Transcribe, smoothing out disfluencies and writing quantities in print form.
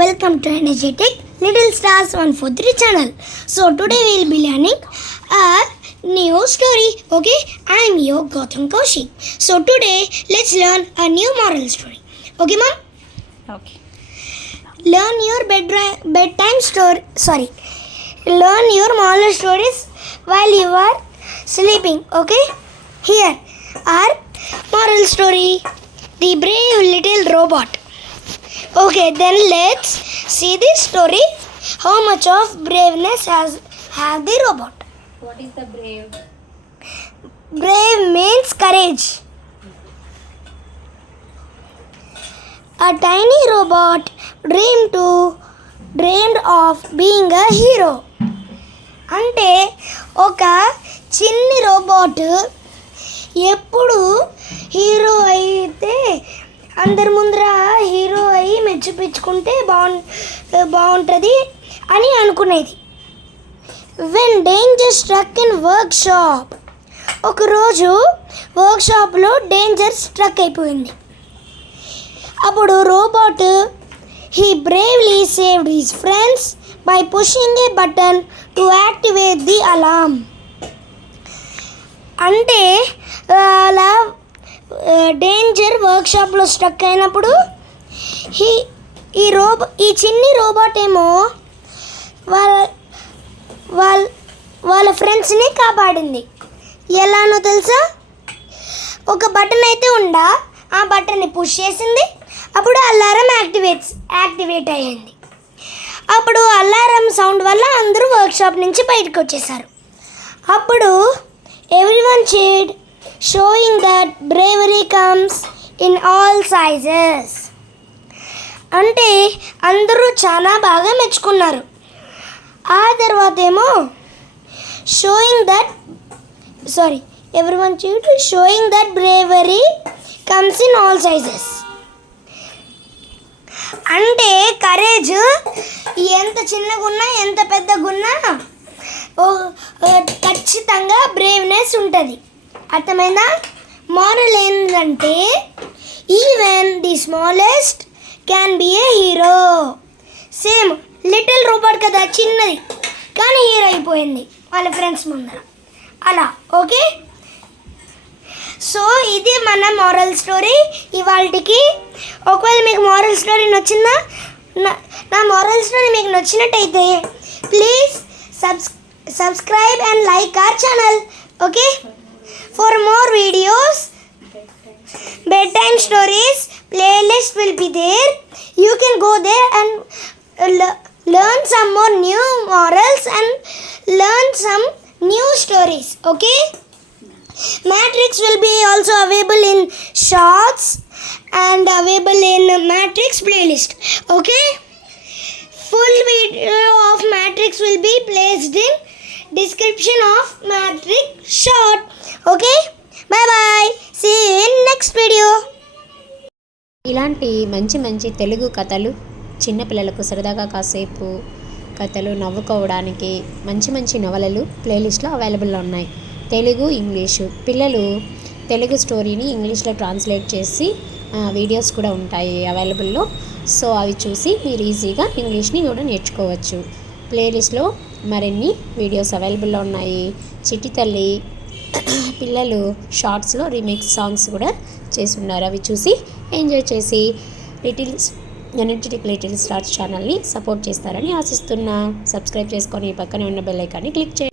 welcome to Energetic Little Stars 143 channel. So today we will be learning a new story. Okay, I am your Gautam Kaushik. So today let's learn a new moral story. Okay, mom? Okay. Learn your bedtime story. Learn your moral stories while you are sleeping. Okay, here are moral story. The brave little robot. Okay, then let's see this story. How much of braveness have the robot? What is the brave? Brave means courage. A tiny robot dreamed of being a hero. అంటే ఒక చిన్ని robot ఎప్పుడు hero అయితే అందరి ముందర hero అయ్యి మెచ్చిపించుకుంటే బాగుంటుంది అని అనుకునేది. When danger struck in workshop, ఒకరోజు వర్క్షాప్లో డేంజర్ స్ట్రక్ అయిపోయింది. అప్పుడు robot he bravely saved his friends by pushing A button to activate the alarm. అంటే అలా డేంజర్ వర్క్షాప్లో స్ట్రక్ అయినప్పుడు ఈ చిన్ని రోబోట్ ఏమో వాళ్ళ ఫ్రెండ్స్ని కాపాడింది. ఎలానో తెలుసా? ఒక బటన్ అయితే ఆ బటన్ని పుష్ చేసింది. అప్పుడు అలారం యాక్టివేట్ అయ్యింది. అప్పుడు అలారం సౌండ్ వల్ల అందరూ వర్క్షాప్ నుంచి బయటకు వచ్చేసారు. అప్పుడు everyone cheered, showing that bravery comes in all sizes. అంటే అందరూ బాగా మెచ్చుకున్నారు. ఆ తర్వాత ఏమో everyone cheered, showing that bravery comes in all sizes. అంటే కరేజ్ ఎంత చిన్నగున్నా ఎంత పెద్దగున్నా ఖచ్చితంగా బ్రేవ్నెస్ ఉంటుంది. అర్థమైందా? మోరల్ ఏంటంటే even the smallest can be A hero. Same little robot కదా, చిన్నది కానీ హీరో అయిపోయింది వాళ్ళ ఫ్రెండ్స్ ముందర. అలా ఓకే. సో ఇది మన మోరల్ స్టోరీ ఇవాళకి. ఒకవేళ మీకు మోరల్ స్టోరీ నచ్చిందా, నా మోరల్ స్టోరీ మీకు నచ్చినట్టయితే please subscribe and like our channel. Okay, for more videos, bedtime stories playlist will be there. You can go there and learn some more new morals and learn some new stories. Okay, Matrix will be also available in shorts and available in Matrix playlist. Okay, full video of Matrix will be placed in description of Matrix short. Okay, bye bye, see you in next video. ఇలాంటి మంచి తెలుగు కథలు చిన్నపిల్లలకు సరదాగా కాసేపు కథలు నవ్వుకోవడానికి మంచి నవలలు ప్లేలిస్ట్లో అవైలబుల్లో ఉన్నాయి. తెలుగు, ఇంగ్లీషు. పిల్లలు తెలుగు స్టోరీని ఇంగ్లీష్లో ట్రాన్స్లేట్ చేసి వీడియోస్ కూడా ఉంటాయి అవైలబుల్లో. సో అవి చూసి మీరు ఈజీగా ఇంగ్లీష్ని కూడా నేర్చుకోవచ్చు. ప్లేలిస్ట్లో మరిన్ని వీడియోస్ అవైలబుల్లో ఉన్నాయి. చిట్టి తల్లి పిల్లలు షార్ట్స్లో రీమిక్స్ సాంగ్స్ కూడా చేసి ఉన్నారు. అవి చూసి ఎంజాయ్ చేసి ఎనర్జెటిక్ లిటిల్ స్టార్స్ ఛానల్ని సపోర్ట్ చేస్తారని ఆశిస్తున్నా. సబ్స్క్రైబ్ చేసుకొని పక్కనే ఉన్న బెల్ ఐకాన్ని క్లిక్ చేయండి.